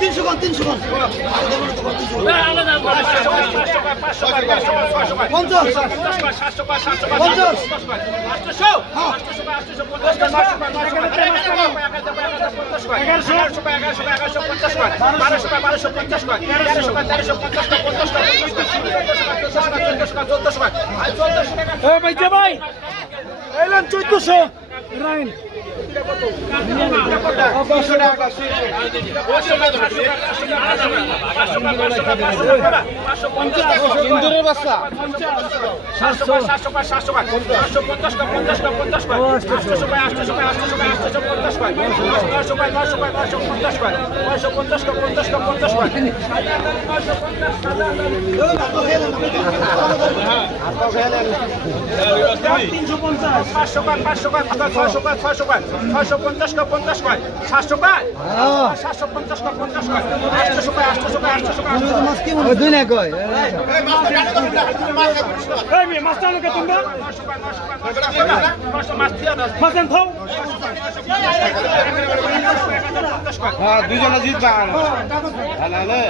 তিনশো কম তিনশো কম পঞ্চাশ। পঞ্চাশ চোদ্দশো বাচ্চা তিনশো পঞ্চাশ পাঁচ ছয়শো পঞ্চাশ পঞ্চাশ তেত্রিশ টাকা লাড্ডু টাকা পঁয়ত্রিশশো টাকা ছাব্বিশশো ইন্দুরের বাচ্চা সাতশো সাতশো পাঁচ সাতশো পাঁচ সাতশো পঞ্চাশ পঞ্চাশ পঞ্চাশ আটশো পাঁচ আটশো পাঁচ আটশো পাঁচ আটশো পঞ্চাশ পাঁচ নশো পাঁচ নশো পাঁচ নশো পঞ্চাশ পাঁচ নশো পঞ্চাশ পঞ্চাশ পঞ্চাশ পাঁচ নশো পঞ্চাশ তিনশো পঞ্চাশ পাঁচশো পাঁচ পাঁচশো পাঁচ ছয়শো পাঁচ ছয়শো পাঁচ ছয়শো পঞ্চাশ কয় পঞ্চাশ কয় সাতশো কয় সাতশো পঞ্চাশ কয় পঞ্চাশ কয় আটশো কয় আটশো কয় আটশো কয় আটশো কয় মাছ থাও হ্যাঁ দুজনে জিতবা ভালো হলে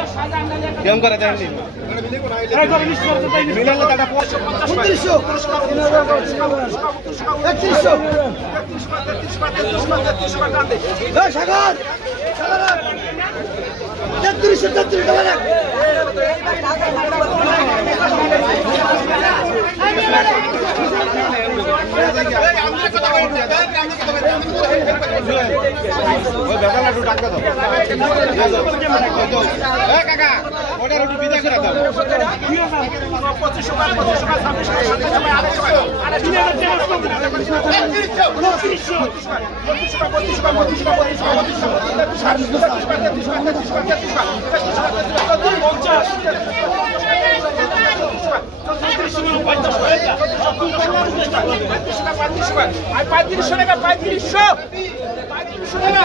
কেমন করে দেননি তেত্রিশশো তেত্রিশ টাকা ওই ব্যাপারটা একটু টাকা দাও কাকা। পঁয়ত্রিশশো টাকা পঁয়ত্রিশশো পঁয়ত্রিশশো টাকা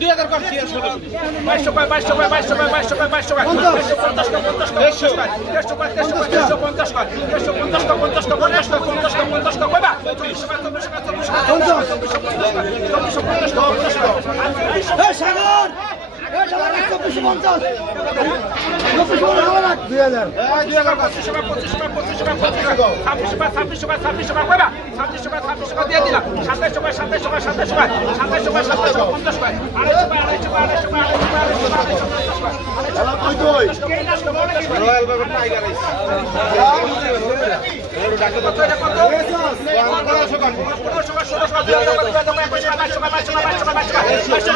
দুই হাজার কর বাইশশো কয় বাইশশো কয় বাইশশো কয় বাইশশো কয় বাইশশো কয় বাইশশো পঞ্চাশ কয় পঞ্চাশ কয় দেড়শো কয় দেড়শো কয় দেড়শো পঞ্চাশ কয় দেড়শো পঞ্চাশ কয় পঞ্চাশ কয় পঞ্চাশ কয় পঞ্চাশ কয় পঞ্চাশ কয় কয়বা চব্বিশশো কয় চব্বিশশো কয় চব্বিশশো কয় চব্বিশশো পঞ্চাশ চব্বিশশো পঞ্চাশ কয় পঞ্চাশ কয় চব্বিশশো পঞ্চাশ চব্বিশশো পঞ্চাশ দুই হাজার দুই হাজার পঁচিশশো পঁচিশশো পঁচিশশো ছাব্বিশশো ছাব্বিশশো ছাব্বিশশো কয়টা ছাব্বিশশো ছাব্বিশশো দিয়ে দিলাম সাতাইশশো সাতাইশশো সাতাইশশো সাতাইশশো সাতাইশশো পঞ্চাশ আড়াইশো আড়াইশো আড়াইশো আড়াইশো আড়াইশো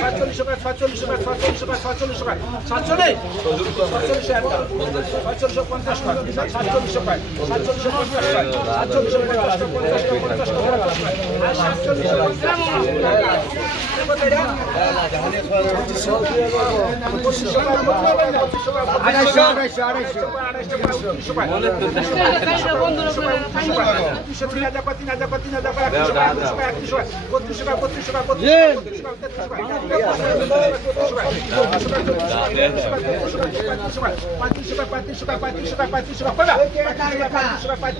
সাতচল্লিশ সাতচল্লিশ সাতচল্লিশ সাতচল্লিশ সাতত্রিশশো পায় আটত্রিশশো পায় আটচল্লিশশো পায় উনচল্লিশ চার পায় চার চার পায় একচল্লিশশো পায়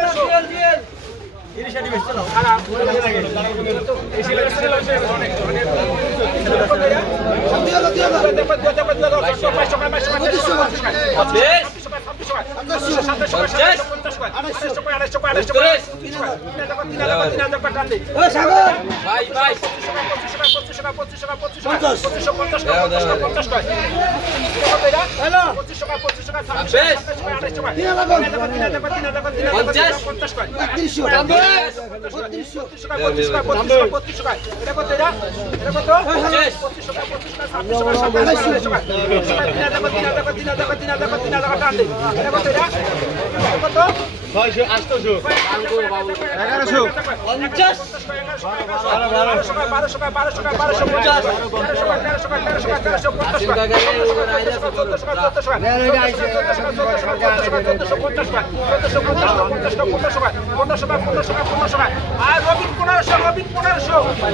পায় বিয়াল্লিশশো পায় বিয়াল্লিশশো পায় বিয়াল্লিশশো পায় বিয়াল্লিশশো পায় তেতাল্লিশশো পায় তেতাল্লিশশো পায় রবিন পনেরোশো চল্লিশশো পায়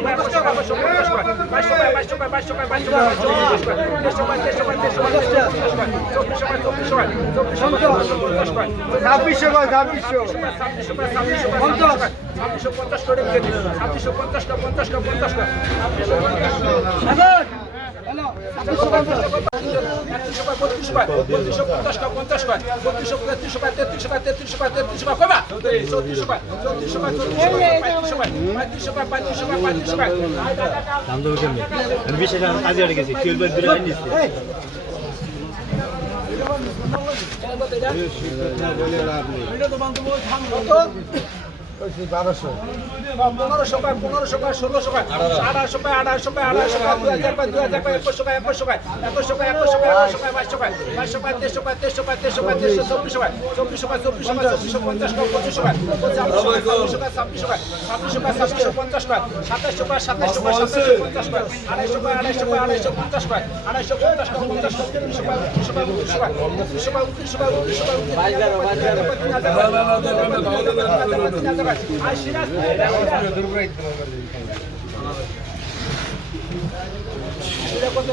পায় পাঁচচল্লিশশো ছাব্বিশশো সাতচল্লিশশো পায় সাতচল্লিশশো পঞ্চাশটা পঞ্চাশটা পঞ্চাশটা সাতচল্লিশশো পায় সাতচল্লিশশো পায় সাতচল্লিশশো পায় সাতচল্লিশশো পায় সাতচল্লিশ সাতচল্লিশশো একটা সাতচল্লিশশো পঞ্চাশ পায় সাতচল্লিশশো পায় সাতচল্লিশশো পঞ্চাশ সাতচল্লিশ পঞ্চাশ পঞ্চাশ পঞ্চাশ আর সাতচল্লিশ আড়াইশো আড়াইশো আড়াইশো ও সাগর একত্রিশশো বত্রিশশো এগারোশো আর রবিন পনেরোশো রবিন পনেরোশো দেখো তো এটা ও সাগর ধর এই ধর সাগর ছাব্বিশশো কয় ছাব্বিশশো ছাব্বিশশো পঞ্চাশ করে ছাব্বিশশো পঞ্চাশ পঞ্চাশ পঞ্চাশ বারোশো পনেরোশো পায় পনেরোশো পায় ষোলোশো পায় আঠারোশো পায় আঠারোশো পায় আঠারোশো পায় দুই হাজার পায় দুই হাজার পায় একুশশো পায় একুশশো পায় একুশশো পায় একুশশো পায় একুশশো পায় বাইশশো পায় বাইশশো পায় তেইশশো পায় তেইশশো পায় তেইশশো পায় তেইশশো চব্বিশশো পায় চব্বিশশো পায় চব্বিশশো পায় চব্বিশশো পঞ্চাশ পায় পঁচিশশো পায় ছাব্বিশশো পায় ছাব্বিশশো পায় ছাব্বিশশো পঞ্চাশ পায় পঞ্চাশ পায় পঞ্চাশ পায় পঞ্চাশ পায় পঞ্চাশ কত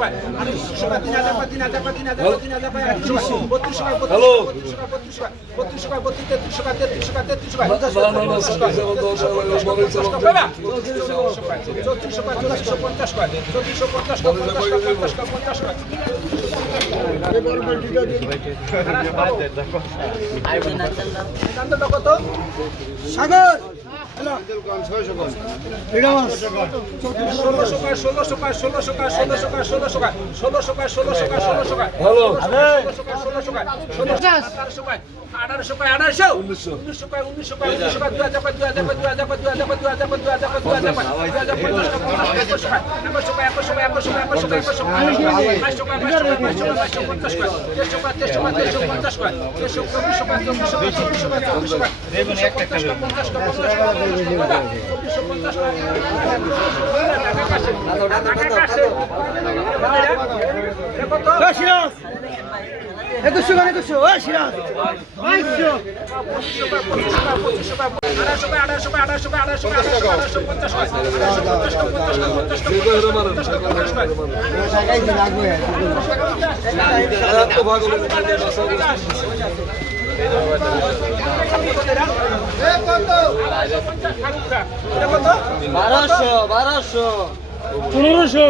পায় তিন হাজার পায় আর সিরাজ এটা কত আখানে উপর। কত? ক বাইশশো পায়, বাইশশো পায়, পঁচিশশো পায়, পায়, ছাব্বিশশো পায়, পায়, সাতাইশশো পায়, পায়, আড়াইশো পায়, পায়, আড়াইশো পায়, তিন হাজার পায়, তিন হাজার পায়, তিন হাজার পায়, তিন হাজার পায়, আড়াইশো পায়, বত্রিশশো পায়, বত্রিশশো পায়, বত্রিশশো পায়, বত্রিশশো পায়, তেত্রিশশো পায়, তেত্রিশশো পায়, তেত্রিশশো পায়, পঞ্চাশ পায়, পঞ্চাশ পায়, পঞ্চাশ পায়, পায়? চৌত্রিশশো পায়, পায়, পঞ্চাশ পায়, পায়, পঞ্চাশ পায়, পায়, পঞ্চাশ পায়। কয় ষোলোশো কয় ষোলোশো কয় ষোলোশো কয় ষোলোশো কয় হ্যালো ষোলোশো কয় ষোলোশো কয় ষোলোশো আঠারোশো কয় আঠারোশো কয় আঠারোশো উনিশশো কয় উনিশশো কয় উনিশশো কয় দুই হাজার কয় দুই হাজার কয় দুই হাজার কয় দুই হাজার কয় দুই হাজার কয় দুই হাজার কয় দুই হাজার কয় দুই হাজার পঞ্চাশ কয় পঞ্চাশ একশো একশো কয় একশো একশো কয় একশো কয় একশো একুশশো করে একুশশো এ সিরাজ বাইশশো বারোশো বারোশো পনেরোশো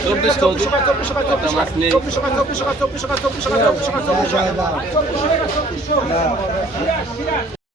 চব্বিশ ょうか。